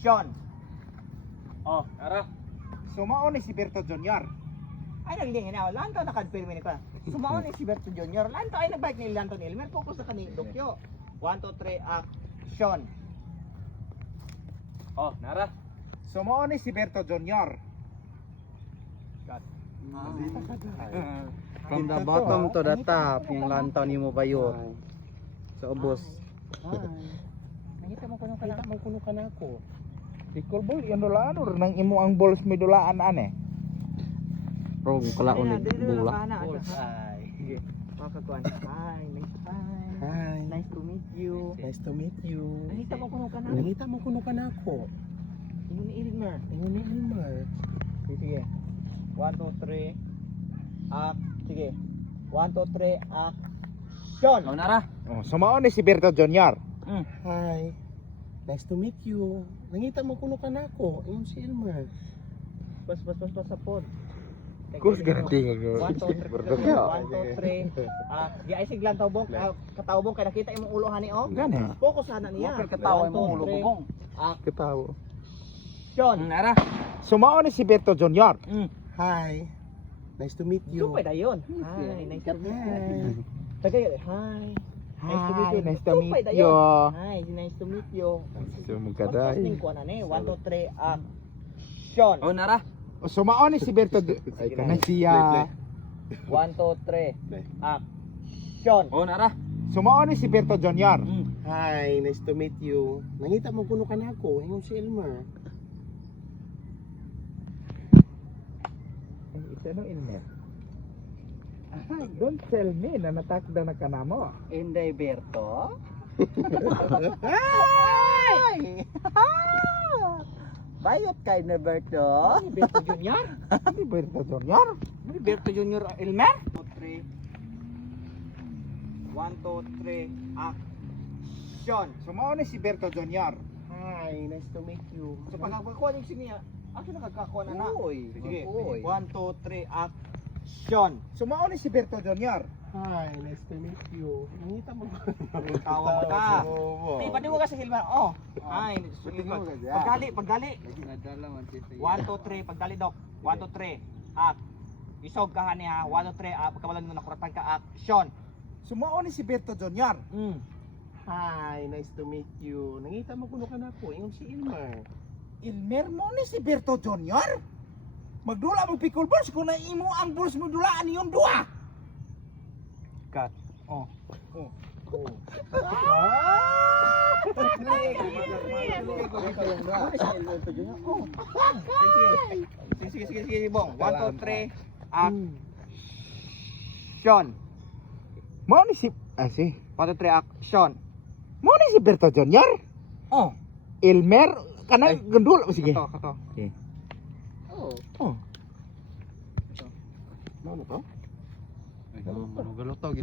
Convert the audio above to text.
action. Oh, ara. Sumaon ni si Berto Junior. Ay naglingin na, lanto nakadpirmi ni ko. Sumaon ni si Berto Junior. Lanto ay nagbike ni Lanto ni Elmer. Focus sa kaning dokyo. 1, 2, 3, action. Oh, nara. Sumaon ni si Berto Junior. Cut. From the bottom to the top, yung lantaw ni mo bayot. Sa ubos. Nakita mo kuno ka na ako. Pikol ball, yan dulaan or nang imo ang balls may dulaan ane. Pero kung kalaon ni bula. Sige. Makakuan. Hi. Nice to meet you. Nice to meet you. Nakita mo kuno ka na. Nakita mo kuno ka na ako. Ingon ni Elmer. Ingon ni Elmer. Sige. 1, 2, 3. Sige. 1, 2, 3, action. Oh, nara. Oh, sumaon ni si Berto Junior. Hi. Nice to meet you. Nakita mo kuno ka na ako. Ingon si Elmer. Pas sa pod. Kus ganti 1, 2, 3. Di ay siglang tawbong, katawbong kay nakita imong ulo hani oh. Gani. Focus ana niya. Katawa mo ulo bubong. Ketawa. Action. Nara. Sumaon ni si Berto Junior. Hi. Nice to meet you. Supay dayon. Hi, nice to meet you. Tagay, hi. Nice to meet Supay you. dayon. Hi, nice to meet you. Sumugaday. Posting ko na ni 1, 2, 3, action. Oh, nara. Sumaon ni si Berto Ay kana siya. 1, 2, 3, action. Oh, nara. Sumaon ni si Berto Junior. Hi. Nice to meet you. Nakita mo kuno ka na ako. Ingon si Elmer. Ano Elmer? Don't tell me na natakda na ka na mo. Inday Berto. Bayot kay na Berto. Berto Junior? Ano Berto Junior? Ano Berto Junior Elmer? 1, 2, 3, action. Sumaon ni si Berto Junior. Hi. Nice to meet you. So pagkakuha niyo siya, actually nakakakuha na na. Uy. Sige, Uy. 1, 2, 3, action. Sumaon ni si Berto Junior. Hi. Nice to meet you. Nakita mo Tawa mo ka. Di, pati mo ka sa Hilmar. Oh. Ay, pagdali. 1, 2, 3, pagdali dok. 1, 2, 3. Isog ka niya. 1, 2, 3. Pagkawalan mo nakuratan ka. Action. Sumaon ni si Berto Junior. Hi. Nice to meet you. Nakita mo kuno ka na ako. Ingon si Elmer. Elmer mo ni si Berto Junior? Magdula mo pickle balls kung na imo ang balls mo dulaan yung dua. Cut. Oh. Sige, bong. 1, 2, 3. Action. Mo ni si 1, 2, 3, action. Mo ni si Berto Junior? Oh. Elmer kanang gandul sige. Kato. Okay. Oh. Ano to? Ay, manugaluto.